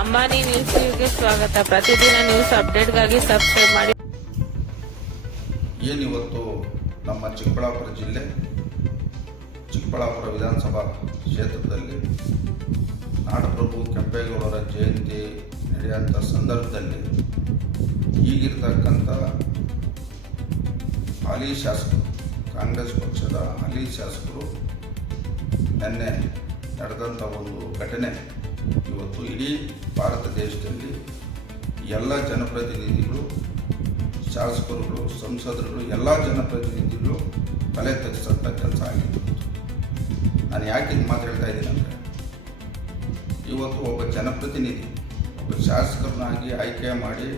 ಅಂಬಾನಿ ನ್ಯೂಸ್ಗೆ ಸ್ವಾಗತ. ಪ್ರತಿದಿನ ನ್ಯೂಸ್ ಅಪ್ಡೇಟ್ಗಾಗಿ ಸಬ್ಸ್ಕ್ರೈಬ್ ಮಾಡಿ. ಏನಿವತ್ತು ನಮ್ಮ ಚಿಕ್ಕಬಳ್ಳಾಪುರ ಜಿಲ್ಲೆ ಚಿಕ್ಕಬಳ್ಳಾಪುರ ವಿಧಾನಸಭಾ ಕ್ಷೇತ್ರದಲ್ಲಿ ನಾಡಪ್ರಭು ಕೆಂಪೇಗೌಡರ ಜಯಂತಿ ನಡೆಯುವಂಥ ಸಂದರ್ಭದಲ್ಲಿ ಈಗಿರ್ತಕ್ಕಂಥ ಹಾಲಿ ಶಾಸಕರು, ಕಾಂಗ್ರೆಸ್ ಪಕ್ಷದ ಹಾಲಿ ಶಾಸಕರು ನಿನ್ನೆ ನಡೆದಂಥ ಒಂದು ಘಟನೆ ಇವತ್ತು ಇಡೀ ಭಾರತ ದೇಶದಲ್ಲಿ ಎಲ್ಲ ಜನಪ್ರತಿನಿಧಿಗಳು, ಶಾಸಕರುಗಳು, ಸಂಸದರುಗಳು, ಎಲ್ಲ ಜನಪ್ರತಿನಿಧಿಗಳು ತಲೆ ತಗ್ಸಂಥ ಕೆಲಸ ಆಗಿತ್ತು. ನಾನು ಯಾಕೆ ಇದು ಮಾತಾಡ್ತಾ ಇದ್ದೀನಿ ಅಂದರೆ, ಇವತ್ತು ಒಬ್ಬ ಜನಪ್ರತಿನಿಧಿ, ಒಬ್ಬ ಶಾಸಕರನ್ನಾಗಿ ಆಯ್ಕೆ ಮಾಡಿ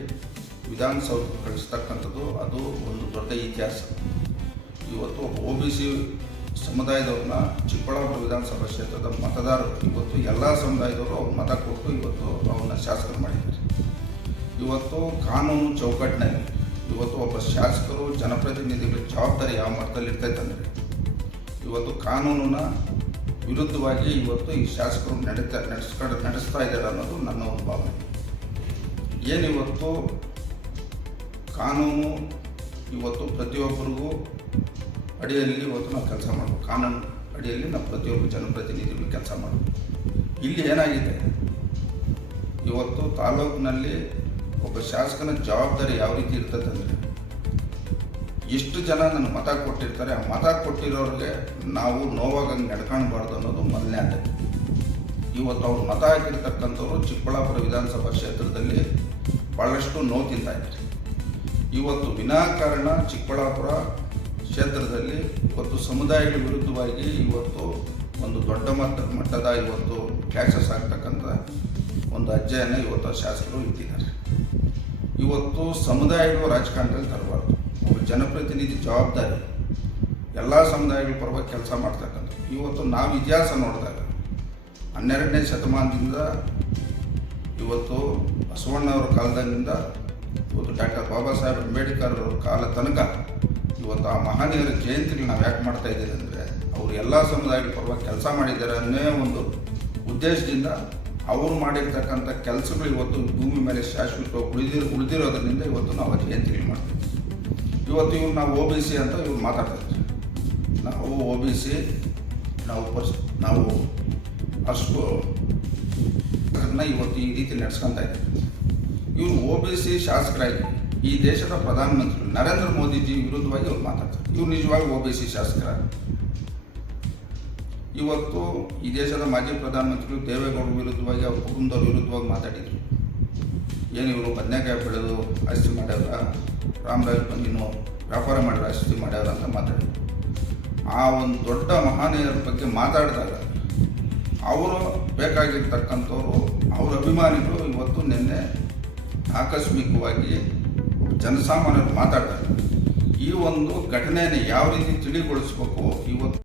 ವಿಧಾನಸೌಧಕ್ಕೆ ಕಳಿಸ್ತಕ್ಕಂಥದ್ದು ಅದು ಒಂದು ದೊಡ್ಡ ಇತಿಹಾಸ. ಇವತ್ತು ಒಬ್ಬ OBC ಸಮುದಾಯದವ್ರನ್ನ ಚಿಕ್ಕಬಳ್ಳಾಪುರ ವಿಧಾನಸಭಾ ಕ್ಷೇತ್ರದ ಮತದಾರರು ಇವತ್ತು ಎಲ್ಲ ಸಮುದಾಯದವರು ಅವ್ರು ಮತ ಕೊಟ್ಟು ಇವತ್ತು ಅವನ್ನ ಶಾಸಕರು ಮಾಡಿದ್ದಾರೆ. ಇವತ್ತು ಕಾನೂನು ಚೌಕಟ್ಟಿನಲ್ಲಿ ಇವತ್ತು ಒಬ್ಬ ಶಾಸಕರು, ಜನಪ್ರತಿನಿಧಿಗಳ ಜವಾಬ್ದಾರಿ ಯಾವ ಮಟ್ಟದಲ್ಲಿ ಇರ್ತೈತಂದರೆ, ಇವತ್ತು ಕಾನೂನಿನ ವಿರುದ್ಧವಾಗಿ ಇವತ್ತು ಈ ಶಾಸಕರು ನಡೆಸ್ತಾ ಇದ್ದಾರೆ ಅನ್ನೋದು ನನ್ನ ಒಂದು ಭಾವನೆ. ಏನಿವತ್ತು ಕಾನೂನು ಇವತ್ತು ಪ್ರತಿಯೊಬ್ಬರಿಗೂ ಅಡಿಯಲ್ಲಿ ಇವತ್ತು ನಾವು ಕೆಲಸ ಮಾಡಬೇಕು. ಕಾನೂನು ಅಡಿಯಲ್ಲಿ ನಾವು ಪ್ರತಿಯೊಬ್ಬರು ಜನಪ್ರತಿನಿಧಿಗಳು ಕೆಲಸ ಮಾಡಬೇಕು. ಇಲ್ಲಿ ಏನಾಗಿದೆ, ಇವತ್ತು ತಾಲೂಕಿನಲ್ಲಿ ಒಬ್ಬ ಶಾಸಕನ ಜವಾಬ್ದಾರಿ ಯಾವ ರೀತಿ ಇರ್ತದೆ ಅಂದರೆ, ಎಷ್ಟು ಜನ ನನ್ನ ಮತ ಕೊಟ್ಟಿರ್ತಾರೆ, ಆ ಮತ ಕೊಟ್ಟಿರೋರಿಗೆ ನಾವು ನೋವಾಗಂಗೆ ನಡ್ಕೊಳ್ಬಾರ್ದು ಅನ್ನೋದು ಮೊದಲನೇ ಆದ್ಯತೆ. ಇವತ್ತು ಅವ್ರು ಮತ ಹಾಕಿರ್ತಕ್ಕಂಥವ್ರು ಚಿಕ್ಕಬಳ್ಳಾಪುರ ವಿಧಾನಸಭಾ ಕ್ಷೇತ್ರದಲ್ಲಿ ಭಾಳಷ್ಟು ನೋವು ತಿಂತಾ ಇದ್ದಾರೆ. ಇವತ್ತು ವಿನಾಕಾರಣ ಚಿಕ್ಕಬಳ್ಳಾಪುರ ಕ್ಷೇತ್ರದಲ್ಲಿ ಇವತ್ತು ಸಮುದಾಯಗಳ ವಿರುದ್ಧವಾಗಿ ಇವತ್ತು ಒಂದು ದೊಡ್ಡ ಮಟ್ಟದ ಇವತ್ತು ಕ್ಲಾಶಸ್ ಆಗ್ತಕ್ಕಂಥ ಒಂದು ಅಜ್ಜೆಯನ್ನು ಇವತ್ತು ಶಾಸಕರು ಇಟ್ಟಿದ್ದಾರೆ. ಇವತ್ತು ಸಮುದಾಯಗಳು ರಾಜಕಾರಣದಲ್ಲಿ ತರಬಾರ್ದು. ಒಬ್ಬ ಜನಪ್ರತಿನಿಧಿ ಜವಾಬ್ದಾರಿ ಎಲ್ಲ ಸಮುದಾಯಗಳ ಪರವಾಗಿ ಕೆಲಸ ಮಾಡ್ತಕ್ಕಂಥ. ಇವತ್ತು ನಾವು ಇತಿಹಾಸ ನೋಡಿದಾಗ 12ನೇ ಶತಮಾನದಿಂದ ಇವತ್ತು ಬಸವಣ್ಣವರ ಕಾಲದಿಂದ ಇವತ್ತು ಡಾಕ್ಟರ್ ಬಾಬಾ ಸಾಹೇಬ್ ಅಂಬೇಡ್ಕರ್ ಅವರ ಕಾಲ ತನಕ ಇವತ್ತು ಆ ಮಹನೀಯರ ಜಯಂತಿಗಳು ನಾವು ಯಾಕೆ ಮಾಡ್ತಾ ಇದ್ದೀವಿ ಅಂದರೆ, ಅವರು ಎಲ್ಲ ಸಮುದಾಯಗಳ ಪರವಾಗಿ ಕೆಲಸ ಮಾಡಿದ್ದಾರೆ ಅನ್ನೋ ಒಂದು ಉದ್ದೇಶದಿಂದ ಅವರು ಮಾಡಿರ್ತಕ್ಕಂಥ ಕೆಲಸಗಳು ಇವತ್ತು ಭೂಮಿ ಮೇಲೆ ಶಾಶ್ವತವಾಗಿ ಉಳಿದಿರೋದ್ರಿಂದ ಇವತ್ತು ನಾವು ಜಯಂತಿಗಳು ಮಾಡ್ತೀವಿ. ಇವತ್ತು ಇವ್ರು ನಾವು OBC ಅಂತ ಇವ್ರು ಮಾತಾಡ್ತಾರೆ. ನಾವು OBC ನಾವು ಅಷ್ಟು ಇವತ್ತು ಈ ರೀತಿ ನಡೆಸ್ಕೊತಾ ಇದ್ದೀವಿ. ಇವರು OBC ಶಾಸಕರಾಗಿ ಈ ದೇಶದ ಪ್ರಧಾನಮಂತ್ರಿ ನರೇಂದ್ರ ಮೋದಿಜಿ ವಿರುದ್ಧವಾಗಿ ಅವ್ರು ಮಾತಾಡ್ತಾರೆ. ಇವ್ರು ನಿಜವಾಗಿ OBC ಶಾಸಕರ. ಇವತ್ತು ಈ ದೇಶದ ಮಾಜಿ ಪ್ರಧಾನಮಂತ್ರಿಗಳು ದೇವೇಗೌಡರ ವಿರುದ್ಧವಾಗಿ ಅವ್ರ ಕುಟುಂಬದವ್ರ ವಿರುದ್ಧವಾಗಿ ಮಾತಾಡಿದರು. ಏನು ಇವರು ಬದನೆಕಾಯಿ ಬೆಳೆದು ಆಸ್ತಿ ಮಾಡ್ಯಾರ, ರಾಮರಾಜ್ ಬಂದಿನೋ ವ್ಯಾಪಾರ ಮಾಡಿರೋ ಆಸ್ತಿ ಮಾಡ್ಯಾರ ಅಂತ ಮಾತಾಡಿದರು. ಆ ಒಂದು ದೊಡ್ಡ ಮಹಾನೀಯರ ಬಗ್ಗೆ ಮಾತಾಡಿದಾಗ ಅವರು ಬೇಕಾಗಿರ್ತಕ್ಕಂಥವ್ರು, ಅವ್ರ ಅಭಿಮಾನಿಗಳು ಇವತ್ತು ನಿನ್ನೆ ಆಕಸ್ಮಿಕವಾಗಿ ಜನಸಾಮಾನ್ಯರು ಮಾತಾಡ್ತಾರೆ. ಈ ಒಂದು ಘಟನೆಯನ್ನು ಯಾವ ರೀತಿ ತಿಳಿಗೊಳಿಸ್ಬೇಕು ಇವತ್ತು